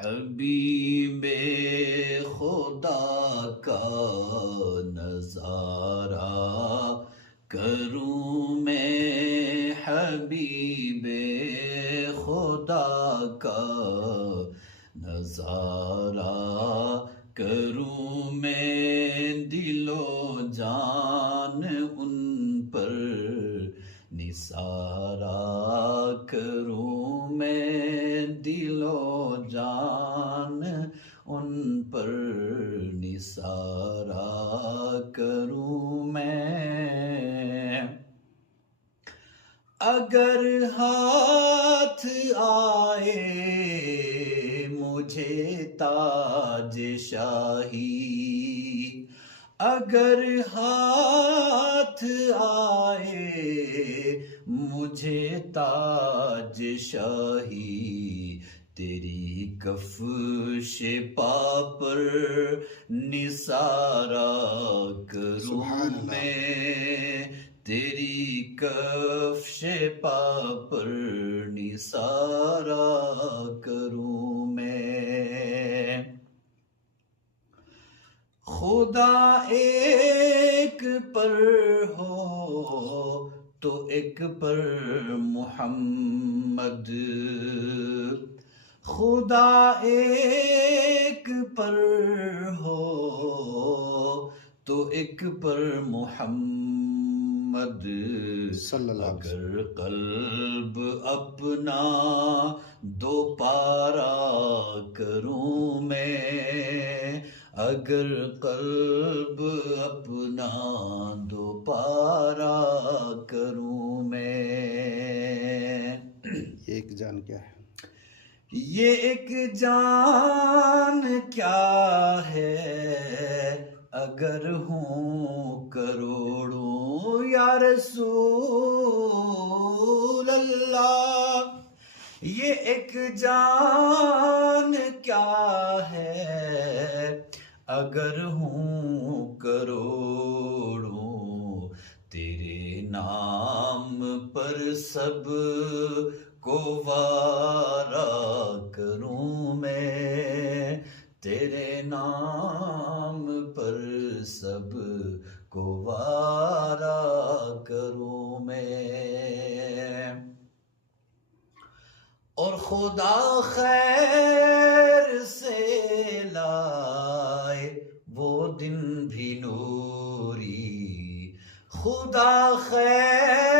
حبیب خدا کا نظارہ کروں میں، حبیب خدا کا نظارہ کروں میں، دل و جان ان پر نثارا کروں میں، دل و جان ان پر نثارا کروں میں۔ اگر ہاتھ آئے مجھے تاج شاہی، اگر ہاتھ آئے مجھے تاج شاہی، تیری کفش پا پر نثارا کروں میں، تیری کفش پا پر نثارا کروں میں۔ خدا ایک پر ہو تو ایک پر محمد، خدا ایک پر ہو تو ایک پر محمد، اگر قلب اپنا دو پارا کروں میں، اگر قلب اپنا دو پارا کروں میں۔ ایک جان کیا ہے؟ یہ ایک جان کیا ہے، اگر ہوں کروڑوں یا رسول اللہ، یہ ایک جان کیا ہے، اگر ہوں کروڑوں، تیرے نام پر سب کو وارا کروں میں، تیرے نام پر سب کو وارا کروں میں۔ اور خدا خیر سے لائے وہ دن بھی نوری، خدا خیر